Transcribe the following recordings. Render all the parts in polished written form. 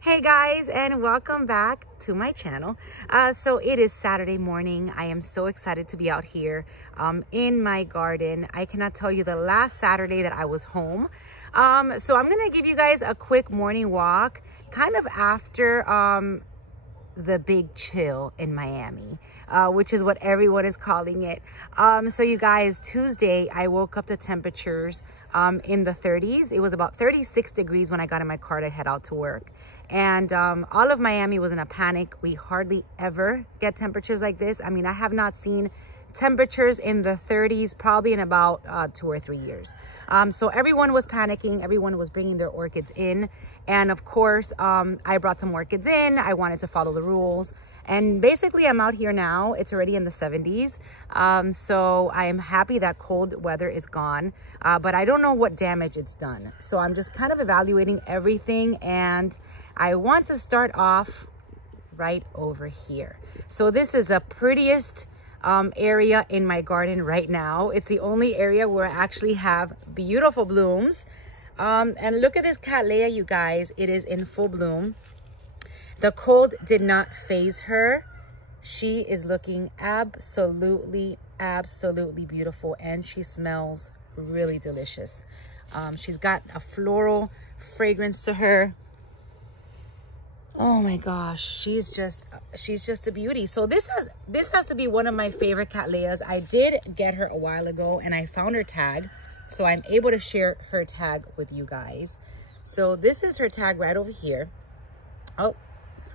Hey guys, and welcome back to my channel. So it is Saturday morning. I am so excited to be out here in my garden. I cannot tell you the last Saturday that I was home. So I'm gonna give you guys a quick morning walk kind of after the big chill in Miami, which is what everyone is calling it. So you guys, Tuesday I woke up to temperatures in the 30s. It was about 36 degrees when I got in my car to head out to work. And all of Miami was in a panic. We hardly ever get temperatures like this. I mean, I have not seen temperatures in the 30s probably in about 2 or 3 years. So everyone was panicking. Everyone was bringing their orchids in. And of course, I brought some orchids in. I wanted to follow the rules. And basically, I'm out here now. It's already in the 70s. So I am happy that cold weather is gone. But I don't know what damage it's done. So I'm just kind of evaluating everything. And I want to start off right over here. So this is the prettiest area in my garden right now. It's the only area where I actually have beautiful blooms. And look at this Cattleya, you guys. It is in full bloom. The cold did not faze her. She is looking absolutely beautiful, and she smells really delicious. She's got a floral fragrance to her. Oh my gosh, she's just a beauty. So this has to be one of my favorite Cattleyas. I did get her a while ago and I found her tag, so I'm able to share her tag with you guys. So this is her tag right over here. Oh,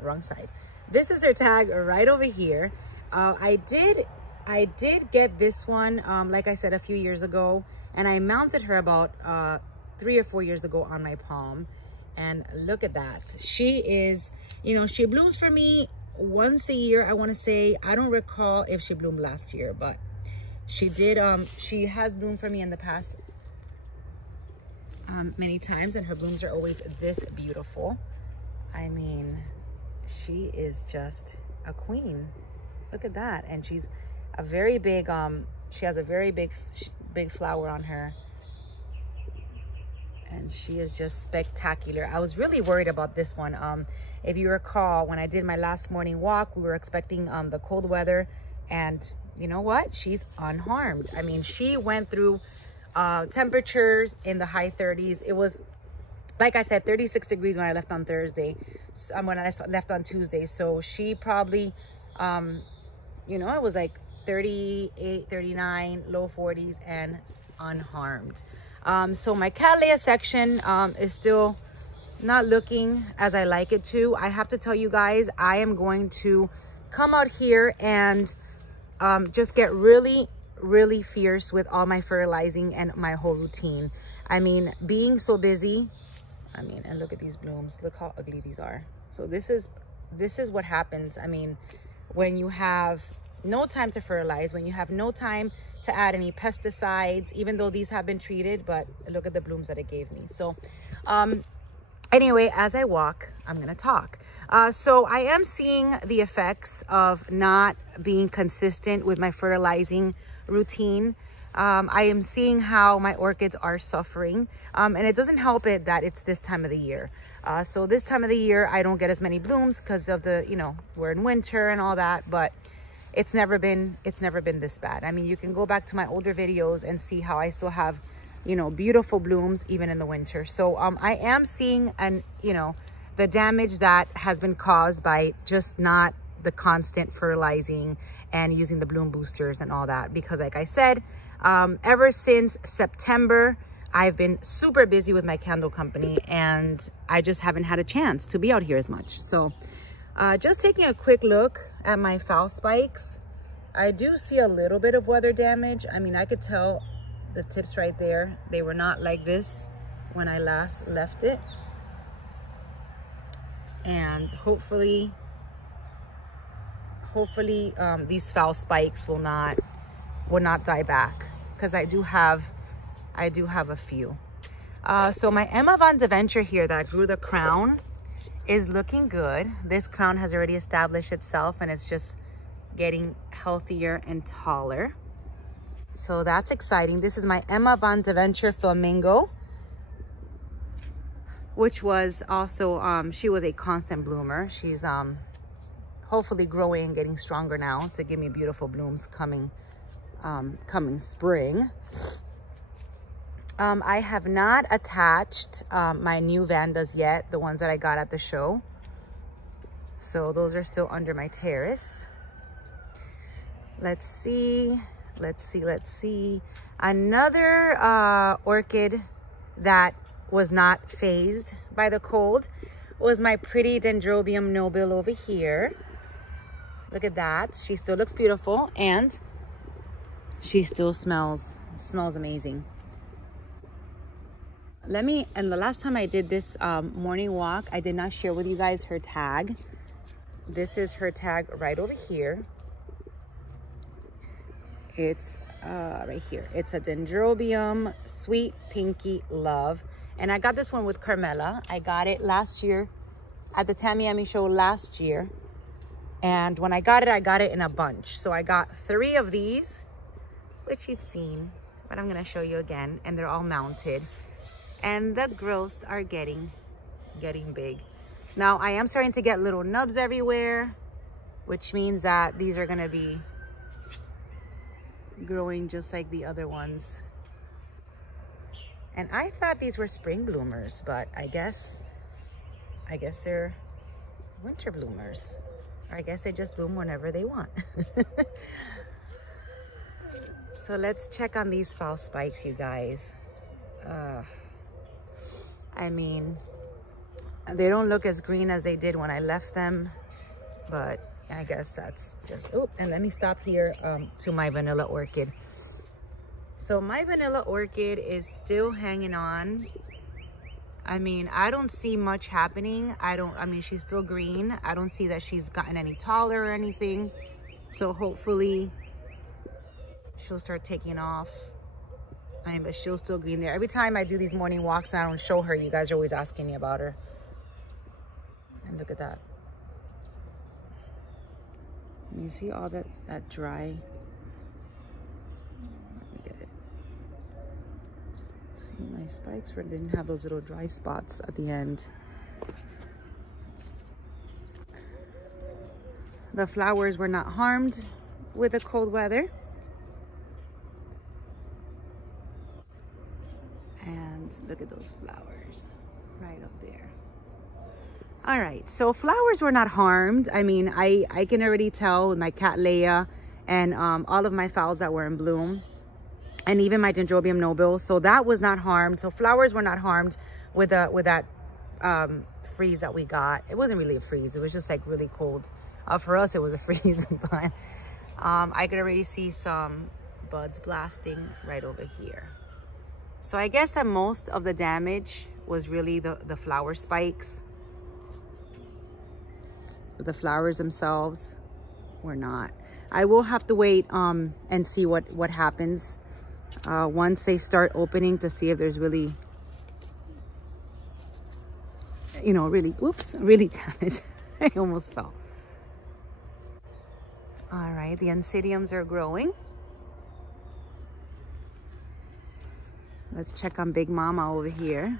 wrong side. This is her tag right over here. I did get this one, like I said, a few years ago, and I mounted her about 3 or 4 years ago on my palm. And look at that. She is, you know, she blooms for me once a year. I want to say, I don't recall if she bloomed last year, but she did. She has bloomed for me in the past many times, and her blooms are always this beautiful. I mean, she is just a queen. Look at that. And she's a very big, she has a very big flower on her. And she is just spectacular. I was really worried about this one. If you recall, when I did my last morning walk, we were expecting the cold weather, and you know what? She's unharmed. I mean, she went through temperatures in the high 30s. It was, like I said, 36 degrees when I left on Thursday, when I left on Tuesday. So she probably, you know, it was like 38, 39, low 40s, and unharmed. So my Cattleya section is still not looking as I like it to. I have to tell you guys, I am going to come out here and just get really fierce with all my fertilizing and my whole routine. I mean, being so busy, I mean, and look at these blooms. Look how ugly these are. So this is what happens. I mean, when you have no time to fertilize, when you have no time to add any pesticides, even though these have been treated, but look at the blooms that it gave me. So anyway, as I walk, I'm gonna talk. So I am seeing the effects of not being consistent with my fertilizing routine. I am seeing how my orchids are suffering, and it doesn't help it that it's this time of the year. So this time of the year, I don't get as many blooms because of the, you know, we're in winter and all that, but it's never been this bad. I mean, you can go back to my older videos and see how I still have, you know, beautiful blooms even in the winter. So I am seeing, you know, the damage that has been caused by just not the constant fertilizing and using the bloom boosters and all that. Because like I said, ever since September, I've been super busy with my candle company, and I just haven't had a chance to be out here as much. So just taking a quick look at my foul spikes, I do see a little bit of weather damage. I mean, I could tell the tips right there, they were not like this when I last left it. And hopefully these foul spikes will not die back, because I do have a few. So my Emma Van de Venture here that grew the crown is looking good. This crown has already established itself, and it's just getting healthier and taller. So that's exciting. This is my Emma Van de Venture Flamingo. which was also, she was a constant bloomer. She's hopefully growing and getting stronger now to give me beautiful blooms coming spring. I have not attached my new Vandas yet, the ones that I got at the show. So those are still under my terrace. Let's see. Another orchid that was not phased by the cold was my pretty Dendrobium nobile over here. Look at that. She still looks beautiful and she still smells amazing. And the last time I did this morning walk, I did not share with you guys her tag. This is her tag right over here. It's right here. It's a Dendrobium Sweet Pinky Love. And I got this one with Carmela. I got it last year at the Tamiami show last year. And when I got it in a bunch. So I got 3 of these, which you've seen, but I'm gonna show you again. And they're all mounted. And the growths are getting big. Now I am starting to get little nubs everywhere, which means that these are gonna be growing just like the other ones. And I thought these were spring bloomers, but I guess they're winter bloomers. Or I guess they just bloom whenever they want. So let's check on these fall spikes, you guys. I mean, they don't look as green as they did when I left them, but I guess that's just, oh, and let me stop here to my vanilla orchid. So my vanilla orchid is still hanging on. I mean, I don't see much happening. I mean, she's still green. I don't see that she's gotten any taller or anything. So hopefully she'll start taking off. I mean, but she'll still green there. Every time I do these morning walks and I don't show her, you guys are always asking me about her. And look at that. You see all that dry? Let me get it. See, my spikes didn't have those little dry spots at the end. The flowers were not harmed with the cold weather. And look at those flowers right up there. All right, so flowers were not harmed. I mean, I can already tell with my Cattleya and all of my phals that were in bloom, and even my Dendrobium nobile. So that was not harmed. So flowers were not harmed with that freeze that we got. It wasn't really a freeze. It was just like really cold. For us, it was a freeze, but I could already see some buds blasting right over here. So I guess that most of the damage was really the flower spikes. But the flowers themselves were not. I will have to wait and see what happens once they start opening to see if there's really, you know, really damage. I almost fell. All right, the Oncidiums are growing. Let's check on Big Mama over here.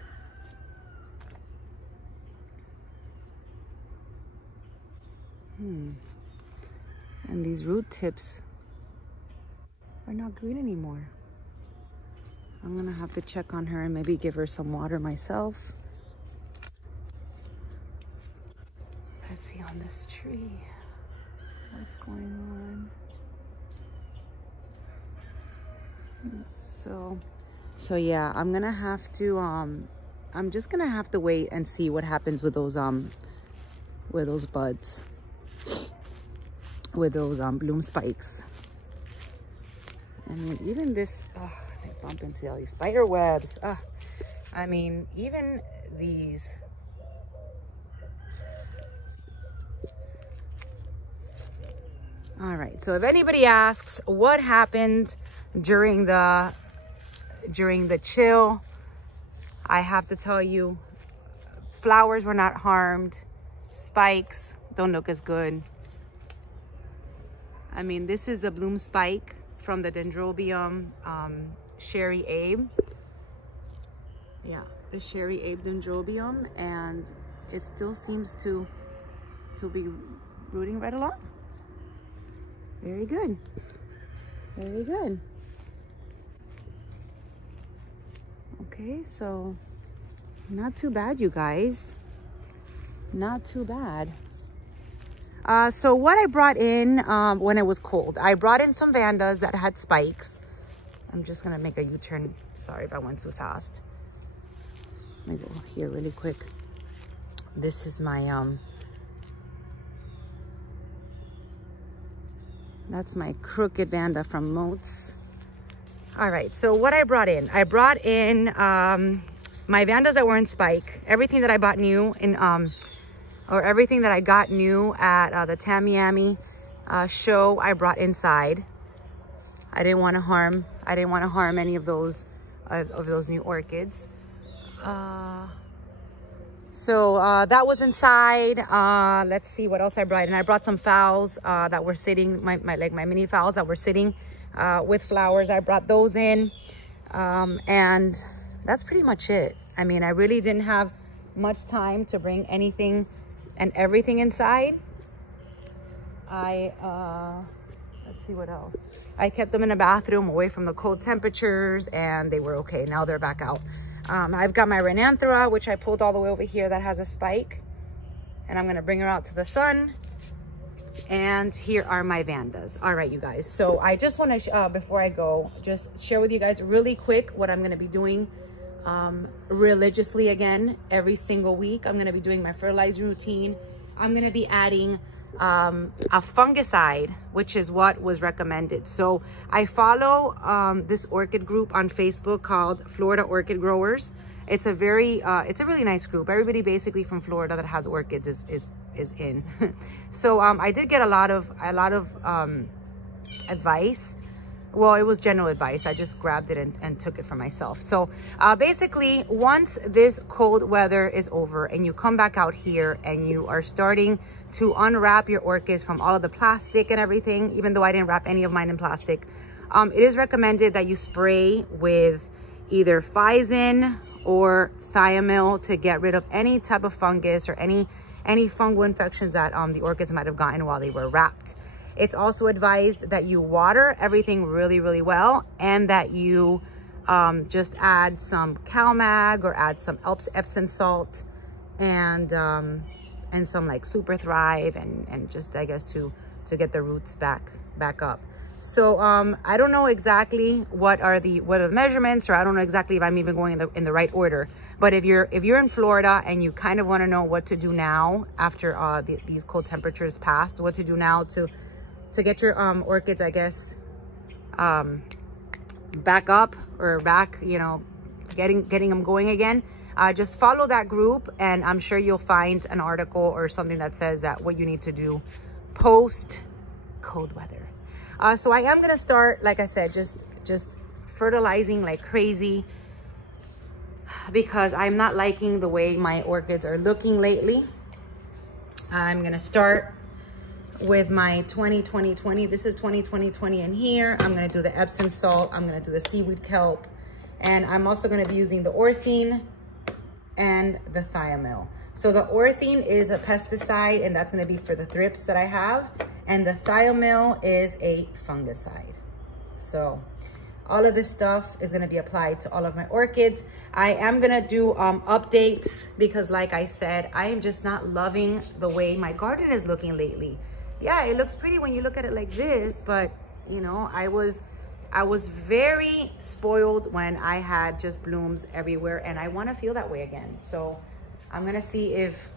And these root tips are not green anymore. I'm gonna have to check on her and maybe give her some water myself. Let's see on this tree what's going on. So yeah, I'm gonna have to I'm just gonna have to wait and see what happens with those buds, with those bloom spikes. And even this, I bump into all these spider webs. I mean, even these. All right, so if anybody asks what happened during the chill, I have to tell you, flowers were not harmed. Spikes don't look as good. I mean, this is the bloom spike from the Dendrobium Sherry Abe. Yeah, the Sherry Ape Dendrobium, and it still seems to be rooting right along. Very good. Very good. Okay, so not too bad, you guys. Not too bad. So what I brought in when it was cold, I brought in some Vandas that had spikes. I'm just gonna make a U-turn. Sorry if I went too fast. Let me go here really quick. This is my that's my crooked Vanda from Moats. All right, so what I brought in my Vandas that were in spike, everything that I bought new in or everything that I got new at the Thiomyl show, I brought inside. I didn't want to harm any of those new orchids. So that was inside. Let's see what else I brought in. I brought some phals that were sitting, my mini phals that were sitting with flowers. I brought those in, and that's pretty much it. I mean, I really didn't have much time to bring anything and everything inside. Let's see what else. I kept them in a bathroom away from the cold temperatures, and they were okay. Now they're back out. I've got my Renanthera, which I pulled all the way over here, that has a spike, and I'm gonna bring her out to the sun. And here are my Vandas. All right, you guys. So I just want to, before I go, just share with you guys really quick what I'm gonna be doing religiously again every single week. I'm gonna be doing my fertilizer routine. I'm gonna be adding a fungicide, which is what was recommended. So I follow this orchid group on Facebook called Florida Orchid Growers. It's a really nice group. Everybody basically from Florida that has orchids is in. So I did get a lot of advice. Well, it was general advice. I just grabbed it and took it for myself. So basically, once this cold weather is over and you come back out here and you are starting to unwrap your orchids from all of the plastic and everything, even though I didn't wrap any of mine in plastic, it is recommended that you spray with either Phison or Thiomyl to get rid of any type of fungus or any fungal infections that the orchids might have gotten while they were wrapped. It's also advised that you water everything really, really well, and that you just add some CalMag or add some Epsom salt and some like Super Thrive and just, I guess, to get the roots back up. So I don't know exactly what are the measurements, or I don't know exactly if I'm even going in the right order. But if you're in Florida and you kind of want to know what to do now after these cold temperatures passed, what to do now to get your orchids, I guess, back up or back, you know, getting them going again, just follow that group, and I'm sure you'll find an article or something that says that what you need to do post cold weather. So I am gonna start, like I said, just fertilizing like crazy, because I'm not liking the way my orchids are looking lately. I'm gonna start with my 20-20-20. This is 20-20-20 in here. I'm gonna do the Epsom salt. I'm gonna do the seaweed kelp. And I'm also gonna be using the orthine and the Thiomyl. So the orthine is a pesticide, and that's gonna be for the thrips that I have. And the Thiomyl is a fungicide. So all of this stuff is gonna be applied to all of my orchids. I am gonna do updates, because like I said, I am just not loving the way my garden is looking lately. Yeah, it looks pretty when you look at it like this, but you know, I was very spoiled when I had just blooms everywhere, and I want to feel that way again. So I'm gonna see if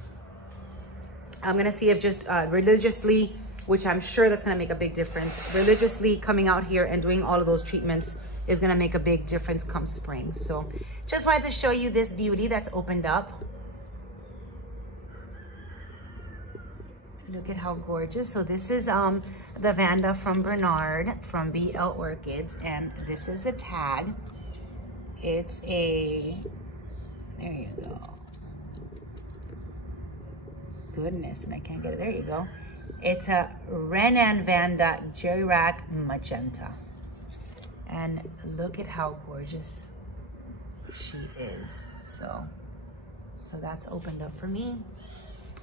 just religiously, which I'm sure that's gonna make a big difference, religiously coming out here and doing all of those treatments is gonna make a big difference come spring. So just wanted to show you this beauty that's opened up. Look at how gorgeous. So this is the Vanda from Bernard from BL Orchids, and this is the tag. It's a, there you go. Goodness, and I can't get it, there you go. It's a Renan Vanda Jerry Rack Magenta. And look at how gorgeous she is. So that's opened up for me.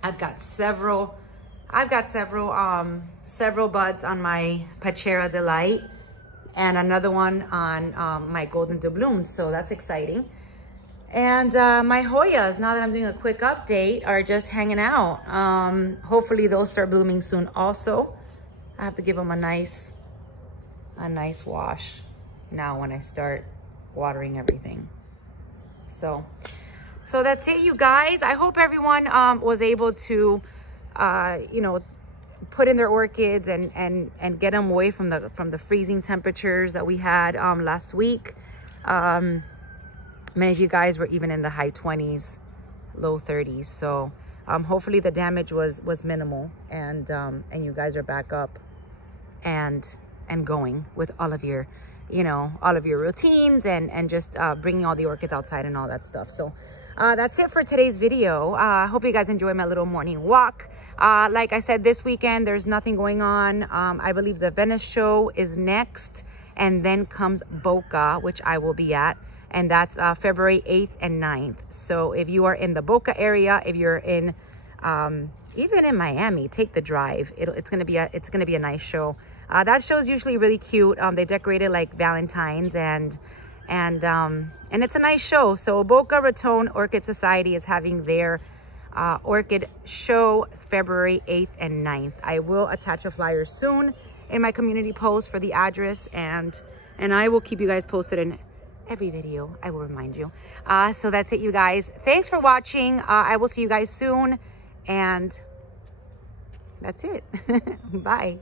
I've got several buds on my Pachera Delight and another one on my Golden Doubloons. So that's exciting. And my Hoyas, now that I'm doing a quick update, are just hanging out. Hopefully those start blooming soon also. I have to give them a nice wash now when I start watering everything. So that's it, you guys. I hope everyone was able to, you know, put in their orchids and get them away from the freezing temperatures that we had last week. Many of you guys were even in the high 20s, low 30s. So hopefully the damage was minimal, and you guys are back up and going with all of your, you know, all of your routines and just bringing all the orchids outside and all that stuff. So that's it for today's video. I hope you guys enjoy my little morning walk. Like I said, this weekend there's nothing going on. I believe the Venice show is next, and then comes Boca, which I will be at. And that's February 8th and 9th. So if you are in the Boca area, if you're in even in Miami, take the drive. It's gonna be a nice show. That show is usually really cute. They decorate it like Valentine's, and it's a nice show. So Boca Raton Orchid Society is having their orchid show February 8th and 9th. I will attach a flyer soon in my community post for the address, and I will keep you guys posted in every video. I will remind you. So that's it, you guys. Thanks for watching. I will see you guys soon, and that's it. Bye.